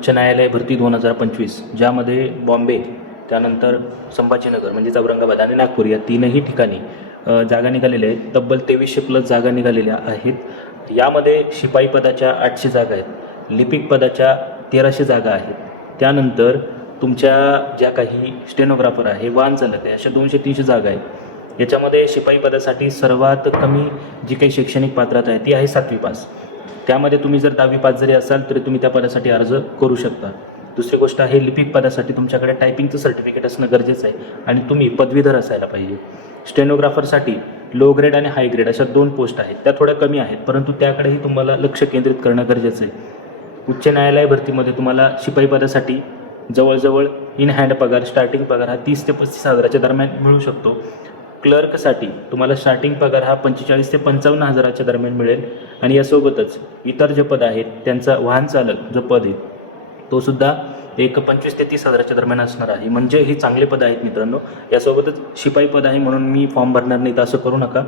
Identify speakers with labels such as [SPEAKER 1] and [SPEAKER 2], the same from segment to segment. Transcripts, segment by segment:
[SPEAKER 1] उच्च न्यायालय भरती दोन हजार पंचवीस ज्यामध्ये बॉम्बे त्यानंतर संभाजीनगर म्हणजेच औरंगाबाद आणि नागपूर या तीनही ठिकाणी जागा निघालेल्या आहेत. तब्बल तेवीसशे प्लस जागा निघालेल्या आहेत. यामध्ये शिपाई पदाच्या आठशे जागा आहेत. लिपिक पदाच्या तेराशे जागा आहेत. त्यानंतर तुमच्या ज्या काही स्टेनोग्राफर आहे वाहन चालक आहे अशा दोनशे तीनशे जागा आहेत. याच्यामध्ये शिपाई पदासाठी सर्वात कमी जी काही शैक्षणिक पात्रता आहे ती आहे सातवी पास. त्यामध्ये तुम्ही जर दहावी पास जरी असाल तरी तुम्ही त्या पदासाठी अर्ज करू शकता. दुसरी गोष्ट आहे लिपिक पदासाठी तुमच्याकडे टायपिंगचं सर्टिफिकेट असणं गरजेचं आहे आणि तुम्ही पदवीधर असायला पाहिजे. स्टेनोग्राफरसाठी लो ग्रेड आणि हाय ग्रेड अशा दोन पोस्ट आहेत. त्या थोड्या कमी आहेत परंतु त्याकडेही तुम्हाला लक्ष केंद्रित करणं गरजेचं आहे. उच्च न्यायालय भरतीमध्ये तुम्हाला शिपाई पदासाठी जवळजवळ इन हँड पगार स्टार्टिंग पगार हा तीस ते पस्तीस हजाराच्या दरम्यान मिळू शकतो. क्लर्कसाठी तुम्हाला स्टार्टिंग पगार हा पंचेचाळीस ते पंचावन्न हजाराच्या दरम्यान मिळेल. आणि यासोबतच इतर जे पद आहेत त्यांचा वाहन चालक जो पद आहे तो सुद्धा एक पंचवीस ते तीस हजाराच्या दरम्यान असणार आहे. म्हणजे हे चांगले पद आहेत मित्रांनो. यासोबतच शिपाई पद आहे म्हणून मी फॉर्म भरणार नाही तर असं करू नका.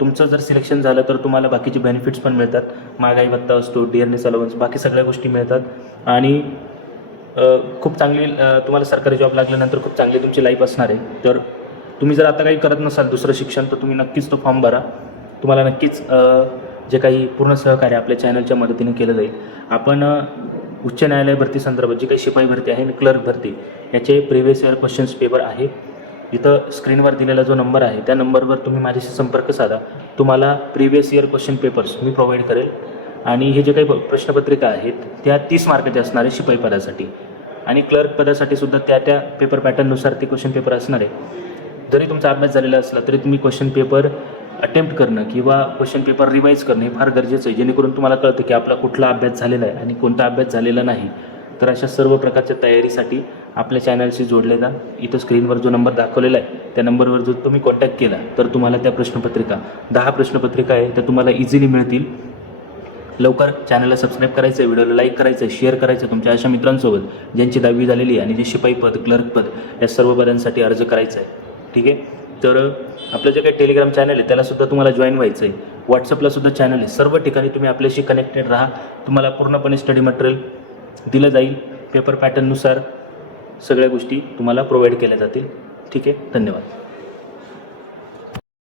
[SPEAKER 1] तुमचं जर सिलेक्शन झालं तर तुम्हाला बाकीचे बेनिफिट्स पण मिळतात. महागाई भत्ता असतो डिअरनेस अलाउन्स बाकी सगळ्या गोष्टी मिळतात. आणि खूप चांगली तुम्हाला सरकारी जॉब लागल्यानंतर खूप चांगली तुमची लाईफ असणार आहे. तर तुम्ही जर आता काही करत नसाल दुसरं शिक्षण तर तुम्ही नक्कीच तो फॉर्म भरा. तुम्हाला नक्कीच जे काही पूर्ण सहकार्य आपल्या चॅनलच्या मदतीने केलं जाईल. आपण उच्च न्यायालय भरती संदर्भात जी काही शिपाई भरती आहे आणि क्लर्क भरती याचे प्रिव्हियस इयर क्वेश्चन्स पेपर आहे. इथं स्क्रीनवर दिलेला जो नंबर आहे त्या नंबरवर तुम्ही माझ्याशी संपर्क साधा. तुम्हाला प्रिव्हियस इयर क्वेश्चन पेपर्स मी प्रोव्हाइड करेल. आणि हे जे काही प- प्रश्नपत्रिका आहेत त्या तीस मार्काच्या असणार आहे शिपाई पदासाठी. आणि क्लर्क पदासाठी सुद्धा त्या त्या पेपर पॅटर्ननुसार ते क्वेश्चन पेपर असणार आहे. जरी तुमचा अभ्यास झालेला असला तरी तुम्ही क्वेश्चन पेपर अटेम्प्ट करणं किंवा क्वेश्चन पेपर रिवाईज करणं हे फार गरजेचं आहे. जेणेकरून तुम्हाला कळतं की आपला कुठला अभ्यास झालेला आहे आणि कोणता अभ्यास झालेला नाही. तर अशा सर्व प्रकारच्या तयारीसाठी आपल्या चॅनलशी जोडले जा इथं स्क्रीनवर जो नंबर दाखवलेला आहे त्या नंबरवर जर तुम्ही कॉन्टॅक्ट केला तर तुम्हाला त्या प्रश्नपत्रिका दहा प्रश्नपत्रिका आहे त्या तुम्हाला इझिली मिळतील. लवकर चॅनलला सबस्क्राईब करायचं आहे व्हिडिओला लाईक करायचं आहे शेअर करायचं आहे तुमच्या अशा मित्रांसोबत ज्यांची दहावी झालेली आहे आणि जे शिपाई पद क्लर्क पद या सर्व पदांसाठी अर्ज करायचा आहे ठीक आहे? तर आपलं जे काही टेलिग्राम चॅनल आहे त्यालासुद्धा तुम्हाला जॉईन व्हायचं आहे व्हॉट्सअपला सुद्धा चॅनल आहे. सर्व ठिकाणी तुम्ही आपल्याशी कनेक्टेड राहा. तुम्हाला पूर्णपणे स्टडी मटेरियल दिलं जाईल. पेपर पॅटर्ननुसार सगळ्या गोष्टी तुम्हाला प्रोव्हाइड केल्या जातील. ठीक आहे? धन्यवाद.